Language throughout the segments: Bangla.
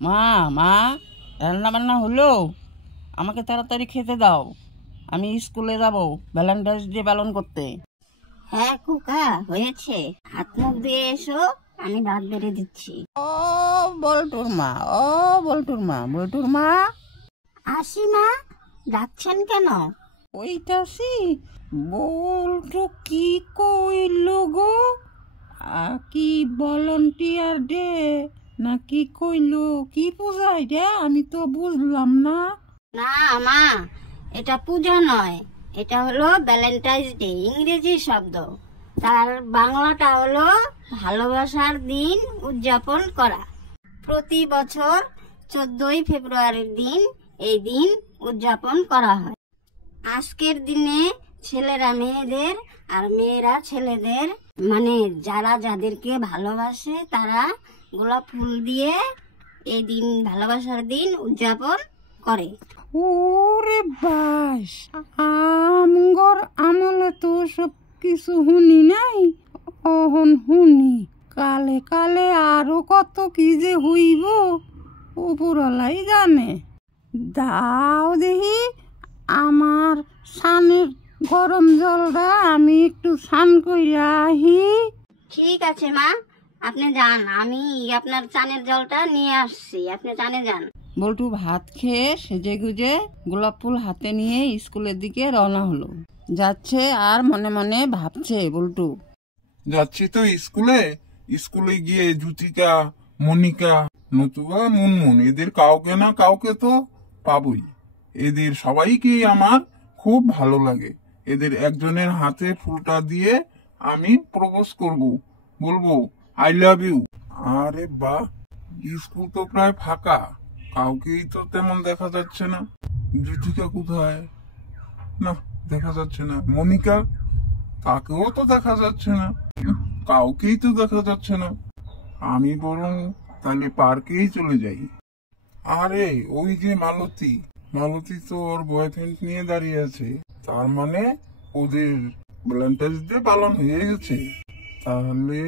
মা মা রান্না বান্না হলো? আমাকে তাড়াতাড়ি খেতে দাও, আমি স্কুলে যাব ভ্যালেন্টাইন্স ডে পালন করতে। হ্যাঁ খোকা, হয়েছে, হাত মুখ দিয়ে এসো, আমি ভাত বেড়ে দিচ্ছি। ও বল্টুর মা, ও বল্টুর মা, বল্টুর মা। আসি মা, ডাকছেন কেন? ওইটাছি বল্টু কি কইল গো? কি ভলান্টিয়ার ডে নাকি কইল? কি পূজাই রে? আমি তো বুঝলাম না। না মা, এটা পূজা নয়, এটা হলো ভ্যালেন্টাইন্স ডে, ইংরেজি শব্দ। তার বাংলাটা হলো ভালোবাসার দিন উদযাপন করা। প্রতি বছর 14ই ফেব্রুয়ারির দিন এই দিন উদযাপন করা হয়। আজকের দিনে ছেলেরা মেয়েদের আর মেয়েরা ছেলেদের, মানে যারা যাদেরকে ভালোবাসে তারা গোলাপ ফুল দিয়ে এই দিন, ভালোবাসার দিন উদযাপন করে। ওরে বাস, আমগর আমলে তো সব কিছু শুনি নাই, অহন শুনি। কালে কালে আরো কত কি যে হইব উপরলাই জানে। দাও দেখি আমার স্নানের গরম জলটা, আমি একটু স্নান কইরা আহি। ঠিক আছে মা, আপনি যান, আমি আপনার চানের জলটা নিয়ে আসছি, আপনি চানে যান। বল্টু ভাত খেয়ে সেজে গুজে গোলাপ ফুল হাতে নিয়ে স্কুলের দিকে রওনা হলো। যাচ্ছে আর মনে মনে ভাবছে বল্টু, যাচ্ছি তো স্কুলে, স্কুলে গিয়ে জুতিকা, মনিকা, নতুবা মুনমুন, এদের কাউকে না কাউকে তো পাবই। এদের সবাইকেই আমার খুব ভালো লাগে। এদের একজনের হাতে ফুলটা দিয়ে আমি প্রপোজ করব, বলবো আই লাভ ইউ। আরে বাহ, স্কুল তো প্রায় ফাঁকা, কাউকেই তো তেমন দেখা যাচ্ছে না। জুতিকা কোথায়? না, দেখা যাচ্ছে না। মনিকা, তাকেও তো দেখা যাচ্ছে না। কাউকেই তো দেখা যাচ্ছে না। আমি বরং তাহলে পার্কেই চলে যাই। আরে ওই যে মালতী, মালতী তো ওর বয়ফ্রেন্ড নিয়ে দাঁড়িয়ে আছে, তার মানে ওদের ভ্যালেন্টাইন্স ডে পালন হয়ে গেছে। তাহলে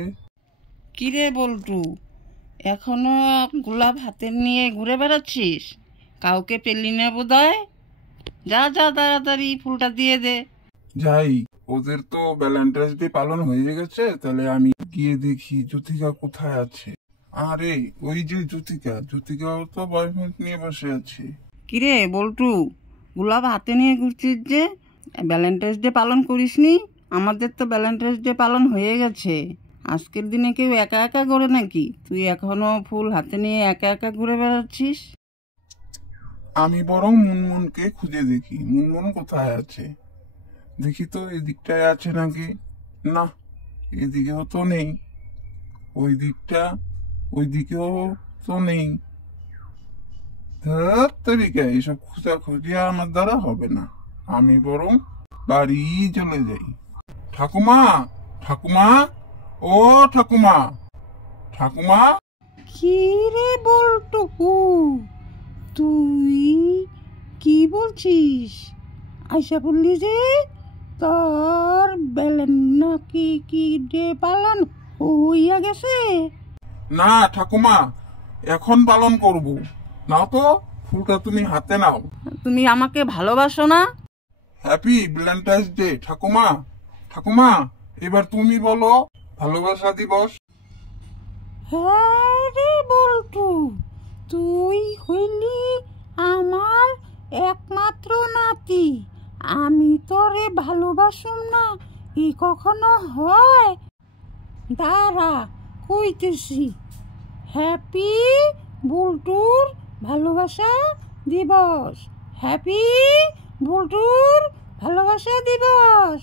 কিরে বল্টু, এখনো গোলাপ হাতে নিয়ে ঘুরে বেড়াচ্ছিস? কাউকে পেলি না বোধহয়। যা যা তাড়াতাড়ি ফুলটা দিয়ে দে। যাই, ওদের তো ভ্যালেন্টাইন্স ডে পালন হয়ে গেছে, তাহলে আমি গিয়ে দেখি জ্যোতিকা কোথায় আছে। আরে ওই যে জ্যোতিকা, জ্যোতিকাও তো বয়ফ্রেন্ড নিয়ে বসে আছে। কিরে বল্টু, গোলাপ হাতে নিয়ে ঘুরছিস যে, ভ্যালেন্টাইন্স ডে পালন করিসনি? আমাদের তো ভ্যালেন্টাইন্স ডে পালন হয়ে গেছে। আজকের দিনে কেউ একা একা করে নাকি? তুই এখনো ফুল হাতে নিয়ে একা একা ঘুরে বেড়াচ্ছিস। আমি বরং মুনমুনকে খুঁজে দেখি, মুনমুন কোথায় আছে। দেখি তো এদিকটায় আছে নাকি। না, এদিকেও তো নেই। ওই দিকটা, ওই দিকেও তো নেই। তরিকা এইসব খোঁজাখুঁজি আমার দ্বারা হবে না। আমি বরং বাড়ি চলে যাই। ঠাকুমা, ঠাকুমা, ও ঠাকুমা, ঠাকুমা। কি রে বল্টু, তুই কি বলছিস? আইসা বললি যে তোর বেলেন নাকি কি ডে পালন হইয়া গেছে? না ঠাকুমা, এখন পালন করব। নাও তো ফুলটা, তুমি হাতে নাও। তুমি আমাকে ভালোবাসো না? হ্যাপি ভ্যালেন্টাইন্স ডে ঠাকুমা। ঠাকুমা, এবার তুমি বলো ভালোবাসা দিবস। হ্যাঁ রে বল্টু, তুই হইলি আমার একমাত্র নাতি। আমি তোরে ভালোবাসুম না ই কখনো হয়? দাঁড়া, কইতেছি। হ্যাপি বল্টুর ভালোবাসা দিবস, হ্যাপি বল্টুর ভালোবাসা দিবস।